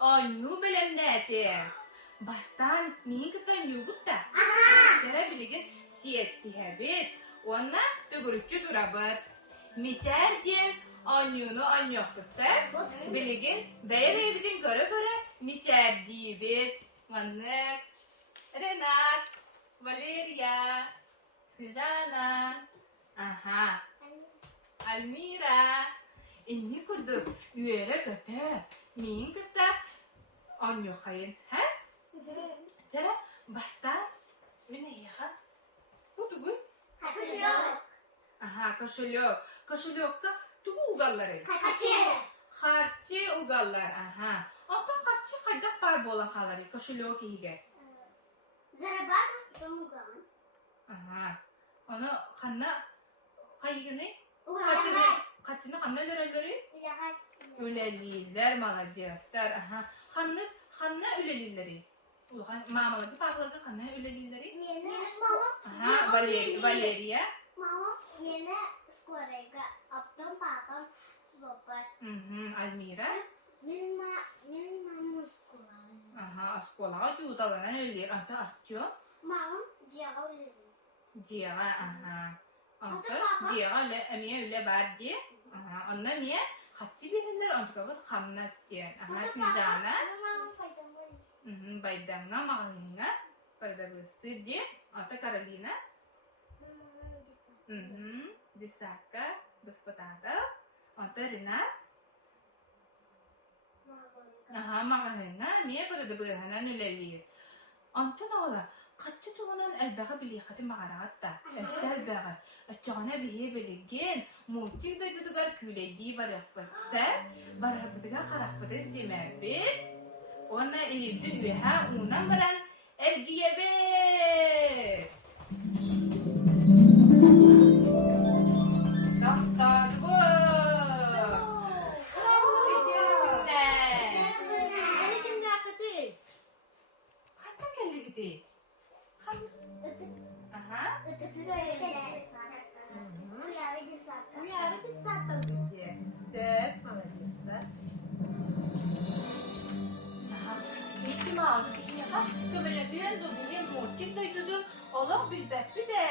Anyu bilemnäti. Bastan min kıtan yugutta. Jara biligin siyetti hebit. Onna tögürüççü durabıt. Miçerdin anyunu anyokutsa. Biligin beyebidin göre miçerdi bit. Manık. Renat. Valeria. Snejana. Aha. Almira. İnni kurduk. Üyere kötü. Min kıtat. Anyo kayın. Ha? Jara bastan. Mine yaha. Bu tugu. Aha, koşulyok. Koşulyokta tugu ugalları. Harçı ugallar. Aha. Anta harçı kaydak par bolan kalari. Koşulyok iyige. Aha. Onu kanna kaygını kaçını kanna lörelleri üleliler malacastar. Aha. Kanna ülelileri. Ulan mamalığı papalığı kanna ülelileri. Aha. Valeria. Mama, mene skorega aptam papam sopat. Almira. Min mama skola. Aha. Sekolah cutalan öyle. Anta atıyor. Mama jauh. Dia, aha. Anta dia le emiye öyle verdi. Aha. Onna miye kaçı biriler anta kapat kamnas diye. Aha. Snejana. Mama paydamal. Baydanga makinga. Pada besti diye. Anta Carolina. Disaka. Bespetata. Anta Renat. Aha. Makinga. Miye pada berhanan üleliyiz. Anta ne ola? Kaçı tuğunan elbağa biliyakati mağaratta. Esel bağa. Açağına biye biligin. Muçik daydıdıgar küleydiği baraqbatsa. Baraqbatıga qaraqbatı semebit. Ona inibdi üyeha unan baran ergiyebit. Tahtadı bu. Kaçta kelli gidi? Aha. Mickey Mouse biyaha kömelebiyen do biye muçik daydıdı. Allah bilbek bir de.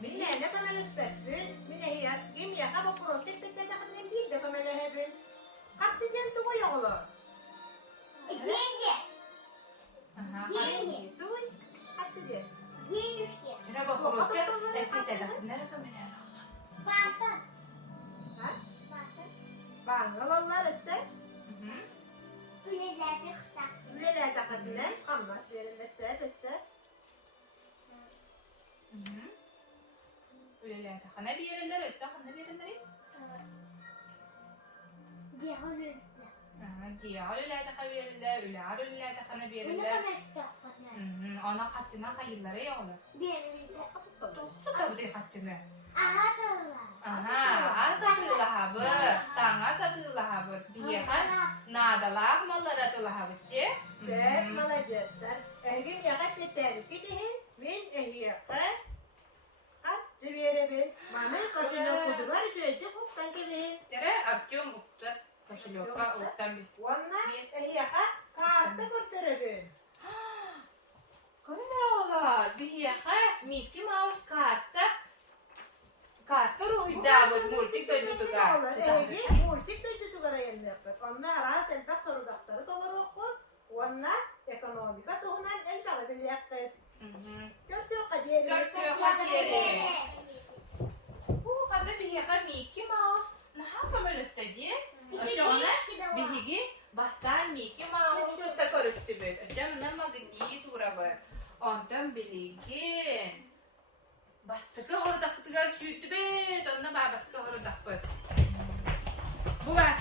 Minne ne kamera spetbün, minne hiya, kim ya kaba proses bekle de kadın bir de kamera hebün. Kaçı jen tuğu yolu. Aha. Tuğu, kaçı jen. Şuna bak proste ekbite de. Nere kamera? Ha? Bangalanlar ise, üleler de kadınlar, kanmas verilmese, bese. Öyleler takana bir yerler, öyle takana bir yerler. Diya öyleler takana bir yerler, öyleler takana bir yerler. Ana kaçına kayıllara yağlı. Tuttu da bu diye kaçını. Aha, asatıyla habı, tanga satıyla habı. Biyeha, nadalar mallara atıla habıcı. Set malajastar. Ehgim yakat biterim gidihin, min ehiyaka. Kaçı verebin. Manı kaşına kudular, şöyle kuktan gibi. Tere, abcum uktur. Kaşılyoka uktan biz. Onlar ehiyaka, kartı kurtarabın. Kameralar, biyeha, Mickey Mouse kartta ruhida bu multik duyduga. Ehgim multik duyduga yenlepet. Onlar ara selpak sorudakları dolar okut. Onlar ekonomika tohunan el sahibi yakıt. Görsüyor kadiyeli. Görsüyor kadiyeli. Bu kadar biyeha Mickey Mouse. Naha kamerastadi. Öcüğüne bihigi bastan Mickey Mouse'u da koruptu bir. Öcüğüne magdiyi durabı. Ondan biligin. Bastıkı horodaktıgar sütü bet. Ondan bana bastıkı horodakbı. Bu var.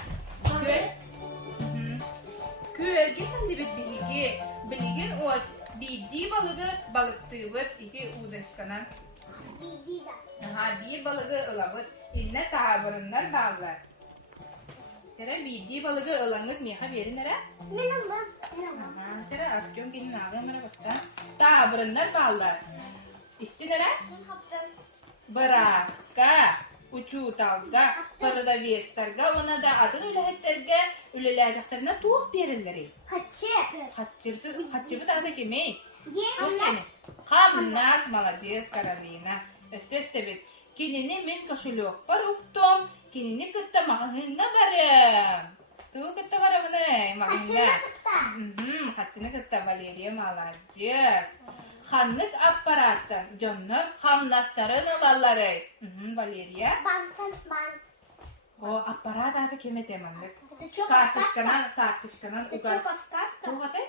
Köy gittim de biligi. Biligin o bidi balıktığı bet. İki uğraşkanan. Aha bir balığı ılabıt. İnne taburunlar bağlar. Kere bidi balığı ılangıt miha verin nere? Aha kere akşam gelin ağabey bana bakta. Taburunlar bağlar. İsti nere? Baraska. uçutalga, paradavestarga, ona da adın ülehetlerge, ülelerdiklerine tuğuk verirleri. Hatçıbı da kemey. Hamnaz malades Karolina. Söz tebet. Kinini min koşuluk var uktum. Kinini kıtta mahınga varım. Tuğ kıtta varımını mahınga. Hatçını kıtta Valeria malades. Hanlık apparatı. Canlı hamlastarın alalları. Valeria. O apparat adı kime temanlık? Tartışkanan ugar. Tuğ hadi?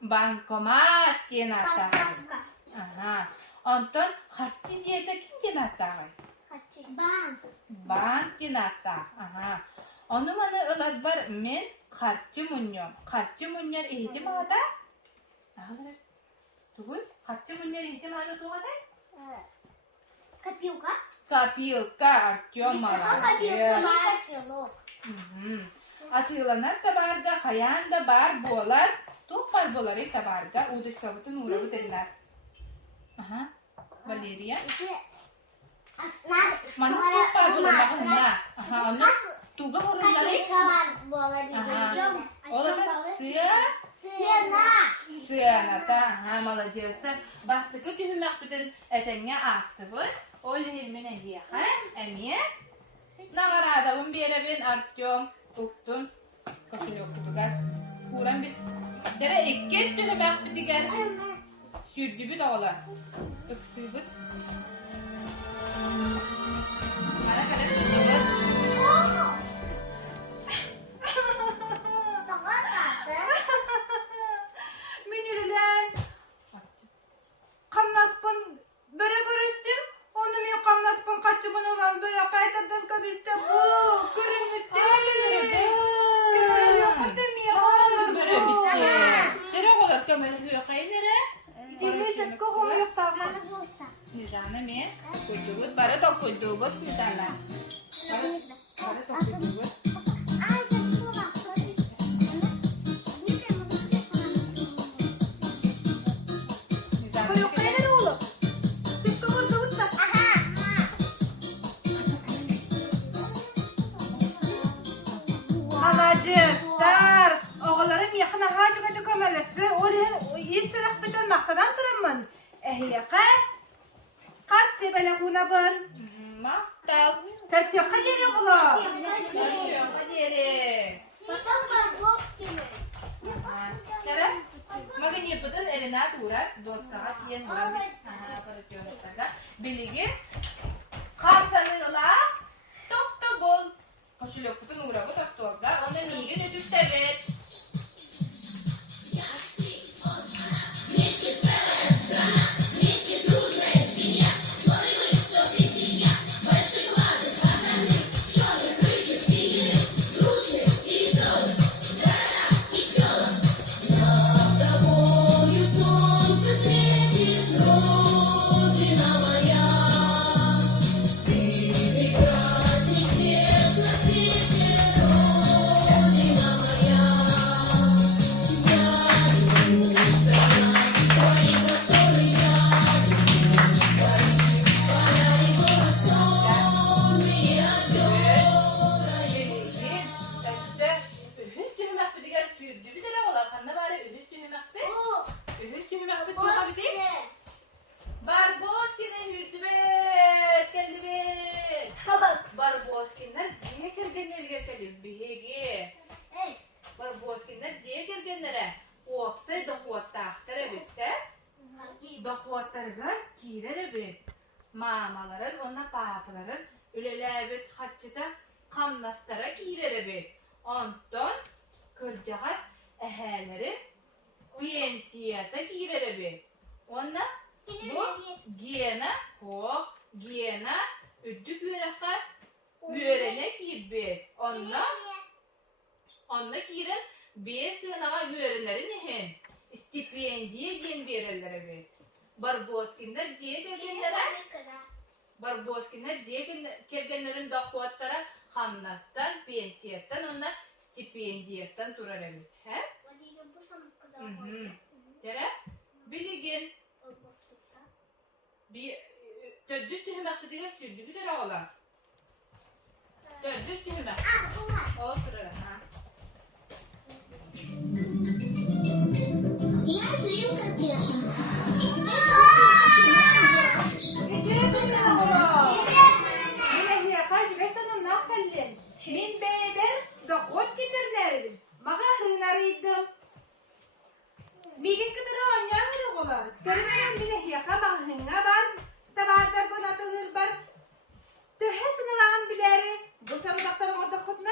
Bankomat diye nata. Aha. Ondan harççı diye de kim diye nata? Bank diye nata. Aha. Onu bana ılat var men harççı munyom. Harççı munyor ehdim ağda? Ağlar. Tuğul. Harççı munyor ehdim ağda tuğ ağda? Kapilka Artyom malades. Atılanar tabarga, hayan da bar bolar, tuh bar boları tabarga, uduş savutun uğrağı deriler. Aha, Valeria. Manuk tuh bar bolar bakınla. Aha, onu tuğga horunları. Aha, ola da sığana ta, aha, malajesta. Bastıkı tühümek bütün etenge astıvır. O lehilmine hiyaha, emiye. Nagarada un bere ben Artyom. Uktun, koşuluyor kutugar. Kuran biz. Jara ekkes tühümek bitiger. Sürdübü dağlar. Öksübüt. Mana kadar tutugar. Menürülen. Kamnaspın bere görüştüm. Onu men kamnaspın kaçımın olan bere kaytardan kabiste bu. Görünmekte. Görünüyor kademiye ağlar bu. Jara olar kamerası yok ayları. Dinleyecek koku yok tamam. Nizana mi? Kudubut, bara tok kudubut nizana. Bara tok kudubut. Koyuk kaynar oğlum. Siz kıvırdınız da. Alacıstar. Oğullarım yakına hacıga tükemelesi. Oraya iyi sırak biten maktadan duramın. Ehyaka. Kaç cebele hunabın. Mahtal. Tersi yok hadi yere oğlum. Görüyor, hadi yere. Jara, magin yapıdın eline tuğrat, dostağa tiyen uğramış. Aha, parasyonustaga. Biligi, kamsanıla, tokta bol. Koşuluyor putun uğrabı toktuğga. Onda migin ödük tebet. Mamaların, ona papaların, ülelebet haççıda kamnastara giyilerebet. Ondan kırcağız ehelerin pensiyata giyilerebet. Ona bu giyene, giyene, üddük yörene giyirbet. Onda giyiren bir sığınağa yörelerin ihin. Stipendiye gen verirlerebet. Barboskinler diye kelgenlerin dahuatlara hamnastan, pensiyattan, ona stipendiyattan turar emit. He? Tere? Biligin. Bir tördüz tühümek bitiga sürdü bir de oğlan. Tördüz tühümek. Otur ha. Я свинка Пеппа. Yine hiya kaç geçen nakallin. Min beyber dokot giderlerdim. Magahrinarıydım. Bigin kadar oynayamıyor olar. Görmeyen bile hiya kabahına var. Tabardar bana tılır var. Töhe sınılan bileri. Bu sanıdakların orada kutna.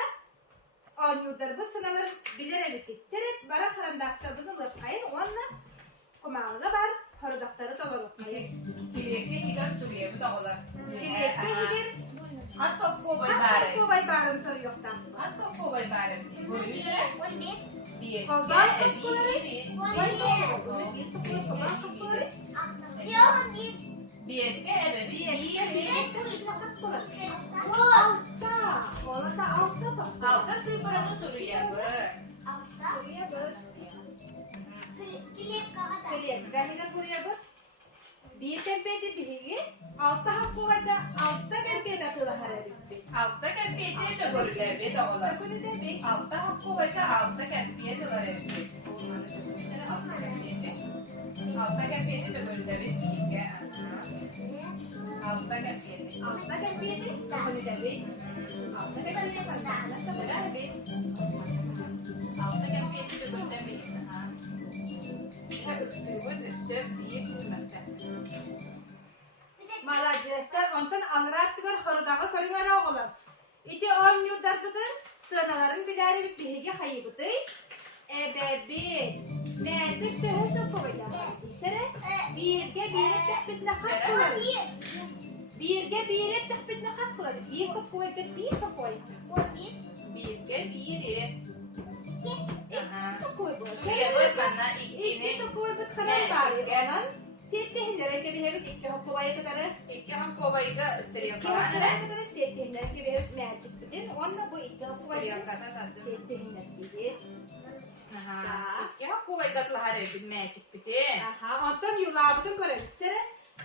Oynuyordar bu sınılar bilir elik. Çerek bara karandastar bunu lıpkayın. Onunla kumağına var. Harudakları dolarıp kayın. Kilekte higar sürüye bu da oğlan. Kilekte higar. Hatta kovay Asal bari. kovay barın soru yoktan. Hatta kovay bari. Buyurun. Bir. Kovay kız koları. Bir. Bir eski eve Altta sıfırını soruya bu. Altta kempiyeti de görüle bir de oğlan. Altta hakkı varsa altta kempiyeti de görüle. Altta kempiyeti de görüle bir bilgi. Altta kempiyeti. Altta kempiyeti de görüle bir. Her ıksırımın üstü büyük hürmette. Malajestler ondan anırattıgar hırdağı körünger oğullar. İti 10 yurdardıdır, sığınaların bileri bittiği hayıbıdı. Ebebi, mecik töhüsü koyacağım. Birge tek bitne kas kılar. Birge tek bitne kas kılar. Bir sok koyacak, bir sok koyacak. Birge biri. Sok koyacak. Suriye bölümünden İki ikini. sok koyacak karar bari olan. Settehinlere gibi hevit iki hok koyacak kadar. İki han kovayı da ısteriyor İki kalan. hok koyacak kadar settehinlere gibi hevit mecik bitin. Onunla bu iki hok Isteriyor koyacak. kata tadı. Settehinler gibi. İki han kovayı da tılahar bilmeye çıkbiti. Aha, ondan yulabıdın görebilir.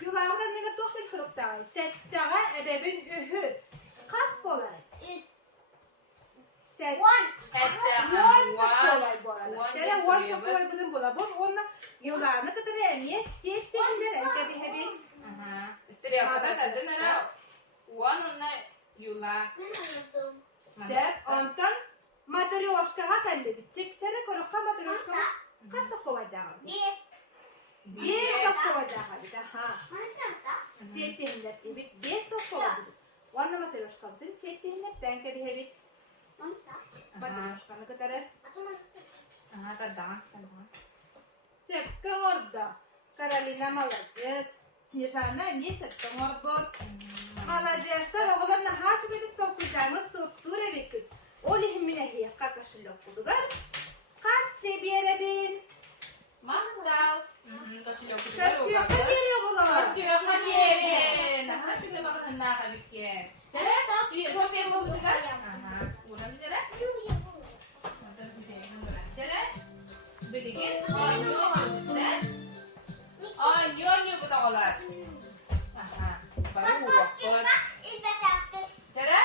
Yulabıdan nege doktor kırıp dağın. Settağa ebebin ühü. Kas bolar. Set. Yon sakolay bu arada. Tere on sakolay bunun bola. Bu onunla yulağını kadar emniyet settekiler elde bir hebi. İsteriyor kata tadı nara. Uan onunla yula. Set. Ondan madaryoşkağa kendi bitecek. Tere korukka madaryoşkağa kas sakolay dağın. Bir sakolay dağın. Aha. Settekiler gibi bir sakolay dağın. Onunla madaryoşkağa bitecek. Settekiler denke bir hebi. Madaryoşkağa kadar. Aha tadı. Sepka orada. Karolina молодец. Снежана не sepka orada. Молодец'ler oğlanla haç gidip toplayacağımız soktuğu bekliyor. O lehmine hiye kakışılık kudugar. Kaç bir yere bin. Mahtal. Kaçıyor Kasıyor ka geliyor oğlan. Kaçıyor hadi yerin. Aha çünkü bakın ne kabikken. Tere si kapıya baktılar. Aha. Ulan bize de. Tere. Bilgin. Anyo bize. Anyo bu da olar. Aha. Baru vakit. Tere.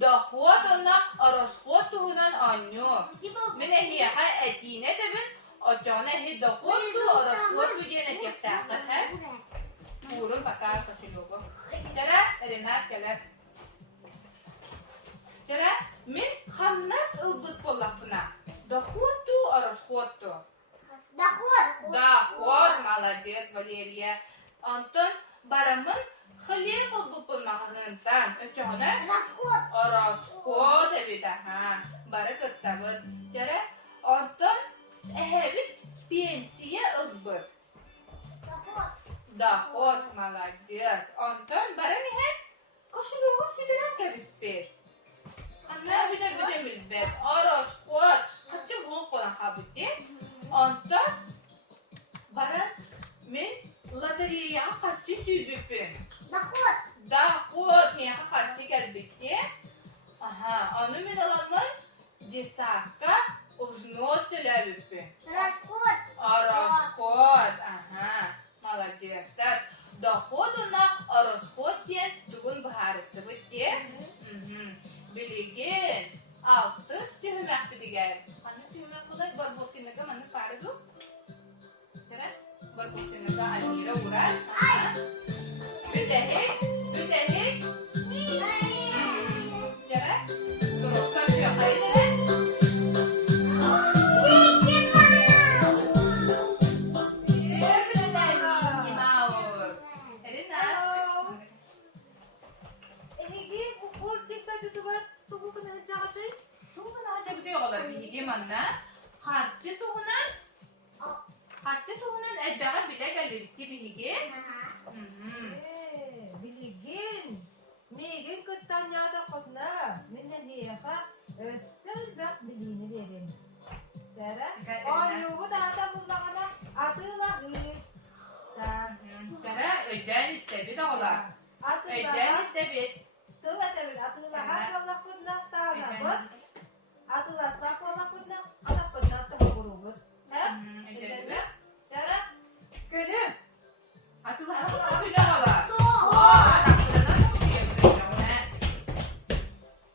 Dahwat ona arasqot tuhunan anyo. Mine hiya ha etine debin. Acana hi dahwat tu arasqot tu diyene tiyaktaaqat ha. Purun bakar kaçılıyor. Tere. Renat keler. Tere. Min khamnas ılbıt kollaqna. Dahwat tu arasqot tu. Да, вот, молодец, Валерия. Антон, барамын хлеб кылып булмагындан, өчөгөнө расход эбит, баракат табыт. Жара, Антон эбит пенсия ылбыт. Доход, молодец. Антон, бара неhe? Кошелогу sütünen кебиспер. Анна биде билбет. Расход. Качым хон колан кабыт. Антон bara min loteriya kaçı sübüpün. Dahut miyaka kaçı gelbekti. Aha, onu min alamın disaka uznos tülebüpün. Расход. Aha, молодец. Доход у нас Bilgin. Altı tühümek bidiger. Anne tühümek bulay barbotinega manı pardu. Tere barbotinega almira uğrar. Müdehik. Müdehik. Tere. Duruk kaçıyor. Hayır tere. Harcı tuğunan eddağa bile gelirdi bihigi. Bilgin. Migin kıttanyada kodna. Minnen hiyaha. Össel bak bilini verin. Tere. Anyuğu da bullağına atıla hıyır. Tere öden istebi de ola. Öden Atıla. istebi. Tıla devir atıla. Hakkala kudna tağına bak. Atıla sakala kudna. Ana kudna tıla burubur. Hep. Öden. Tere. Gülüm. Atıla hakkında güle ola. Ataklıda nasıl okuyor bu da ona?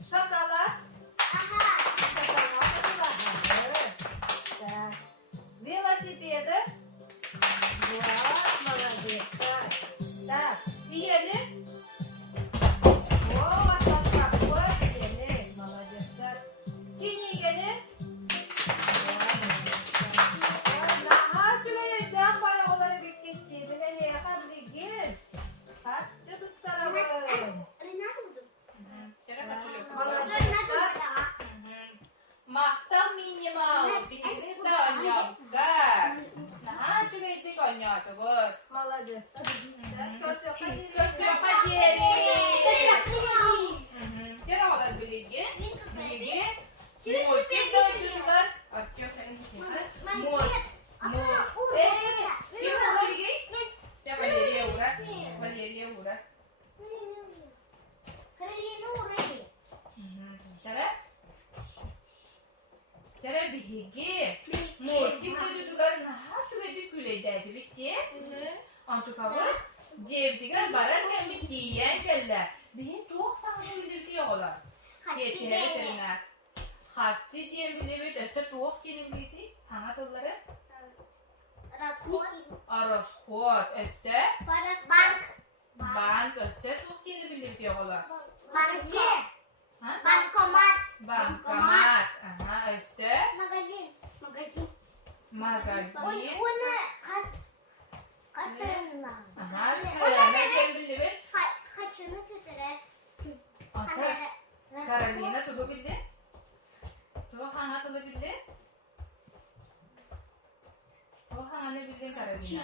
Şakalar. Велосипеды. Вот, молодец. Так, едем. Вот, такой молодец. Так, книгами. Tere kaçılıyor. Mahtal minimal. Bihigini de anyakka. Naha çüleydi kanyakı bu. Молодец. Kötü hadi. Tere olar bilgi. Bilgi. Multik döndürüler. Artıyor senin için. Kim bu bilgi? Ya Valeriye uğrak. Valeriye uğrak. Tere bihigi. Multik döndürüler. Naha çüleydi küleydi bitti. Antukabı. Cevdigar bararken bir diyen geldi. Bihin tuğuk sana bilirdi olar. Geçti veteriner. Harççı diyen bilirdi. Öse tuğuk gelirdi. Hangi tılları? Araskhot. Öse. Bank. Öse tuğuk gelirdi olar. Ha? Bankomat. Aha. Öse. Magazin. Aha. Sırana diyen bilirdi. Ata. Karolina tuğu bildi. Tuğu hangi tılı bildi? Tuğu hangi bildin Karolina?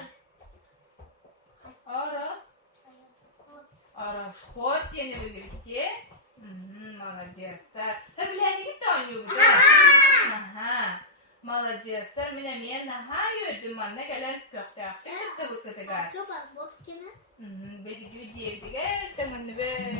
Araskhot diye bilirdi. Молодец. Ha bildiğin de oynuyor bu da. Aha. Молодец. Men yördüm anne gelen köfte. Köfte bu kadar. Bedi gibi diye bir temenni be